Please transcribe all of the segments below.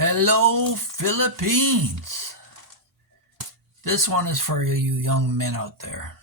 Hello, Philippines. This one is for you young men out there.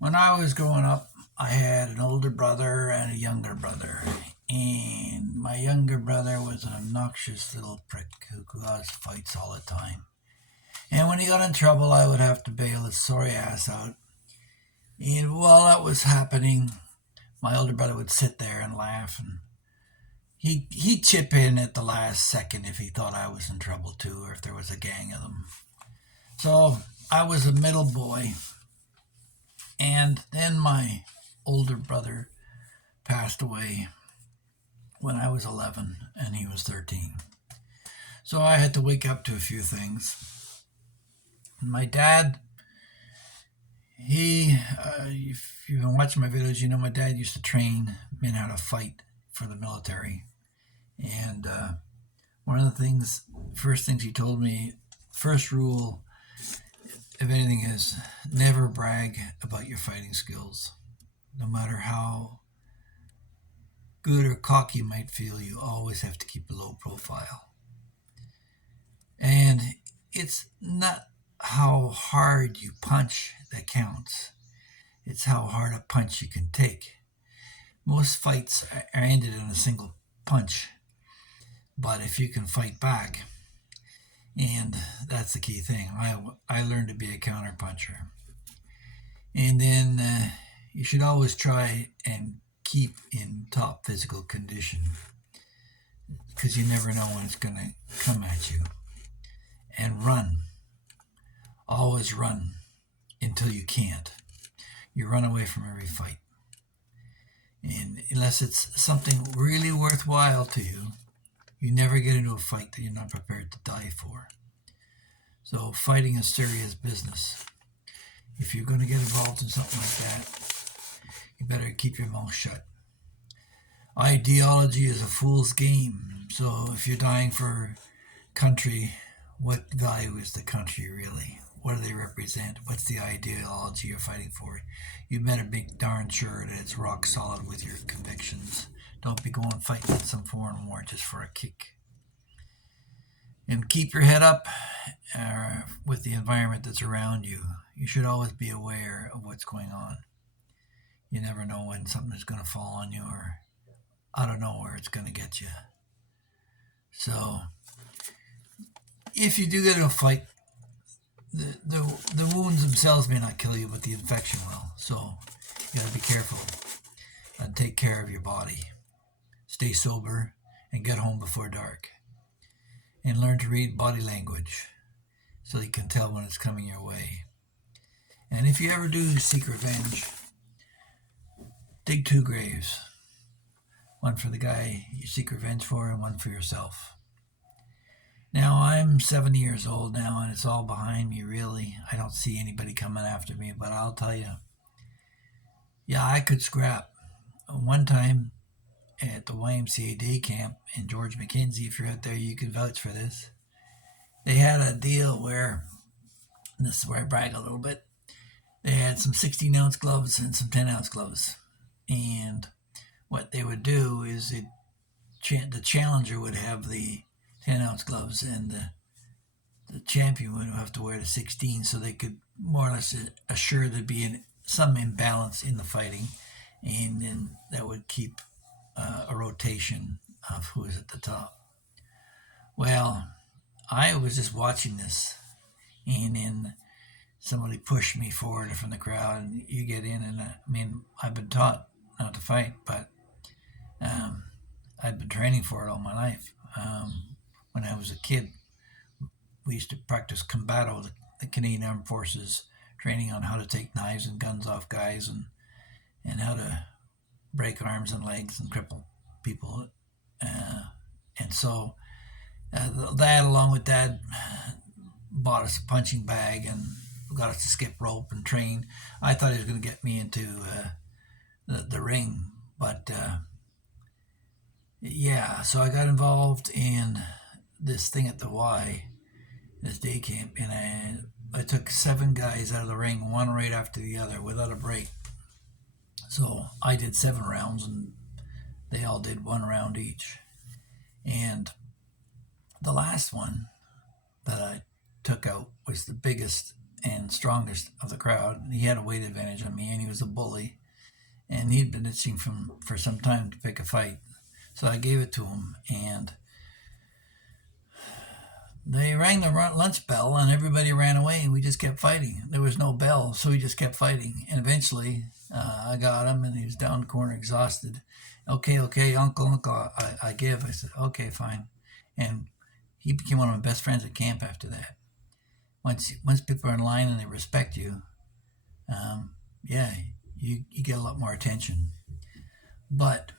When I was growing up, I had an older brother and a younger brother. And my younger brother was an obnoxious little prick who caused fights all the time. And when he got in trouble, I would have to bail his sorry ass out. And while that was happening, my older brother would sit there and laugh, and he'd chip in at the last second if he thought I was in trouble too, or if there was a gang of them. So I was a middle boy, and then my older brother passed away when I was 11 and he was 13. So I had to wake up to a few things. My dad, if you've been watching my videos, you know my dad used to train men how to fight for the military. And one of the first things he told me, first rule of anything is never brag about your fighting skills. No matter how good or cocky you might feel, you always have to keep a low profile. And it's not how hard you punch that counts, it's how hard a punch you can take. Most fights are ended in a single punch, but if you can fight back, and that's the key thing. I learned to be a counter puncher. And then you should always try and keep in top physical condition because you never know when it's going to come at you. And run. Always run until you can't. You run away from every fight. And unless it's something really worthwhile to you, you never get into a fight that you're not prepared to die for. So fighting is serious business. If you're going to get involved in something like that, you better keep your mouth shut. Ideology is a fool's game. So if you're dying for country, what value is the country really? What do they represent? What's the ideology you're fighting for? You better be darn sure that it's rock solid with your convictions. Don't be going fighting in some foreign war just for a kick. And keep your head up with the environment that's around you. You should always be aware of what's going on. You never know when something is going to fall on you or out of nowhere it's going to get you. So if you do get in a fight, the wounds themselves may not kill you, but the infection will. So you got to be careful and take care of your body. Stay sober and get home before dark. And learn to read body language so you can tell when it's coming your way. And if you ever do seek revenge, dig two graves. One for the guy you seek revenge for and one for yourself. Now, I'm 70 years old now, and it's all behind me, really. I don't see anybody coming after me, but I'll tell you, yeah, I could scrap. One time at the YMCA day camp in George McKenzie, if you're out there, you can vouch for this. They had a deal where, and this is where I brag a little bit, they had some 16-ounce gloves and some 10-ounce gloves. And what they would do is the challenger would have the 10-ounce gloves, and the champion would have to wear the 16, so they could more or less assure there'd be some imbalance in the fighting, and then that would keep a rotation of who is at the top. Well, I was just watching this, and then somebody pushed me forward from the crowd, and you get in, and I've been taught not to fight, but I've been training for it all my life. When I was a kid, we used to practice combato, the Canadian Armed Forces, training on how to take knives and guns off guys and how to break arms and legs and cripple people. And so that, along with Dad, bought us a punching bag and got us to skip rope and train. I thought he was going to get me into the ring, but yeah, so I got involved in this thing at the Y, this day camp, and I took 7 guys out of the ring, one right after the other, without a break. So I did 7 rounds, and they all did 1 round each. And The last one that I took out was the biggest and strongest of the crowd. He had a weight advantage on me, and he was a bully. And he'd been itching for some time to pick a fight. So I gave it to him, and they rang the lunch bell, and everybody ran away, and we just kept fighting. There was no bell, so we just kept fighting. And eventually, I got him, and he was down the corner, exhausted. Okay, uncle, I give. I said, okay, fine. And he became one of my best friends at camp after that. Once people are in line and they respect you, yeah, you get a lot more attention. But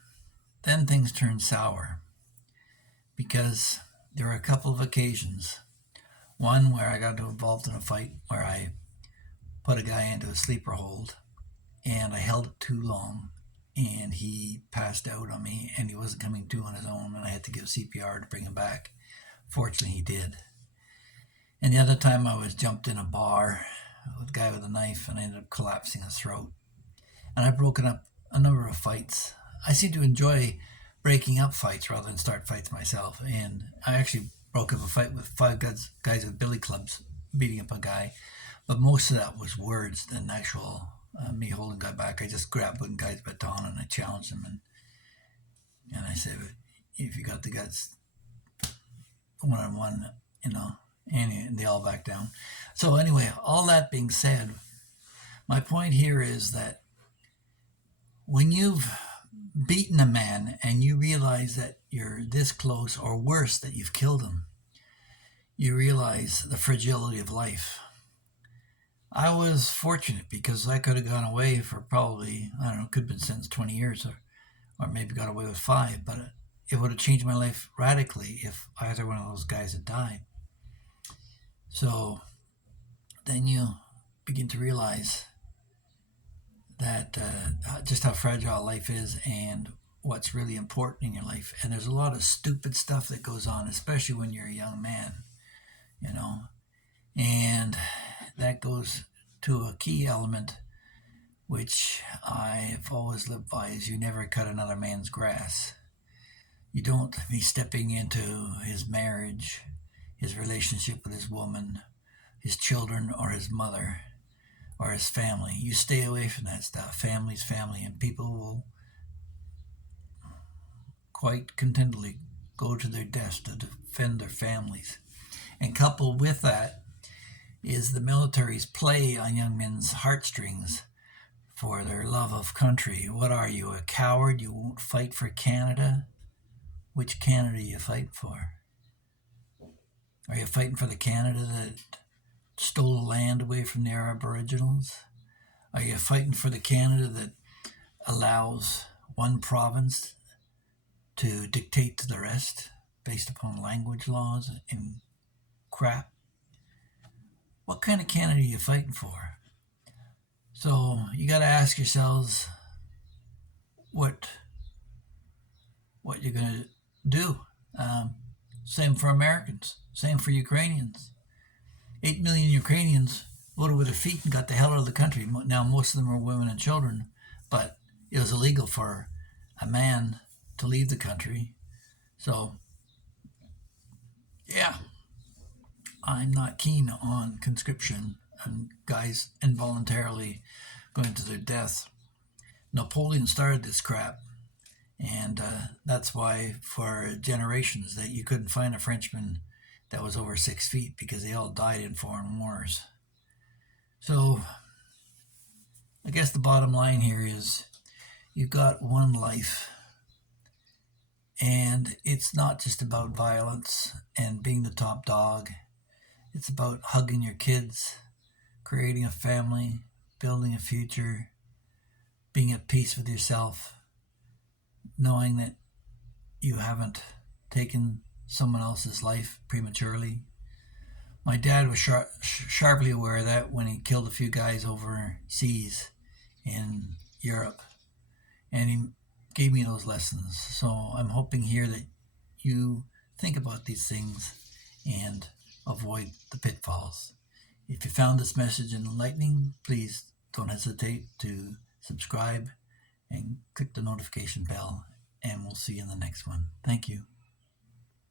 then things turned sour because there were a couple of occasions. One where I got involved in a fight where I put a guy into a sleeper hold, and I held it too long, and he passed out on me, and he wasn't coming to on his own, and I had to give CPR to bring him back. Fortunately, he did. And the other time I was jumped in a bar with a guy with a knife, and I ended up collapsing his throat. And I've broken up a number of fights. I seem to enjoy breaking up fights rather than start fights myself. And I actually broke up a fight with five guys with billy clubs beating up a guy. But most of that was words than actual me holding a guy back. I just grabbed one guy's baton and I challenged him. And I said, if you got the guts, one-on-one, and they all back down. So anyway, all that being said, my point here is that when you've beaten a man and you realize that you're this close, or worse, that you've killed him, you realize the fragility of life. I was fortunate because I could have gone away for probably, I don't know, could have been sentenced 20 years or maybe got away with 5, but it would have changed my life radically if either one of those guys had died. So then you begin to realize that just how fragile life is and what's really important in your life. And there's a lot of stupid stuff that goes on, especially when you're a young man, and that goes to a key element which I've always lived by, is you never cut another man's grass. You don't be stepping into his marriage, his relationship with his woman, his children, or his mother, or his family. You stay away from that stuff. Family's family, and people will quite contentedly go to their deaths to defend their families. And coupled with that is the military's play on young men's heartstrings for their love of country. What are you, a coward? You won't fight for Canada? Which Canada are you fighting for? Are you fighting for the Canada that stole the land away from the Aboriginals? Are you fighting for the Canada that allows one province to dictate to the rest based upon language laws and crap? What kind of Canada are you fighting for? So you got to ask yourselves what you're going to do. Same for Americans. Same for Ukrainians. 8 million Ukrainians voted with their feet and got the hell out of the country. Now, most of them are women and children, but it was illegal for a man to leave the country. So, yeah, I'm not keen on conscription and guys involuntarily going to their death. Napoleon started this crap, and that's why for generations that you couldn't find a Frenchman that was over 6 feet, because they all died in foreign wars. So I guess the bottom line here is you've got one life, and it's not just about violence and being the top dog. It's about hugging your kids, creating a family, building a future, being at peace with yourself, knowing that you haven't taken someone else's life prematurely. My dad was sharply aware of that when he killed a few guys overseas in Europe, and he gave me those lessons. So I'm hoping here that you think about these things and avoid the pitfalls. If you found this message enlightening, please don't hesitate to subscribe and click the notification bell, and we'll see you in the next one. Thank you.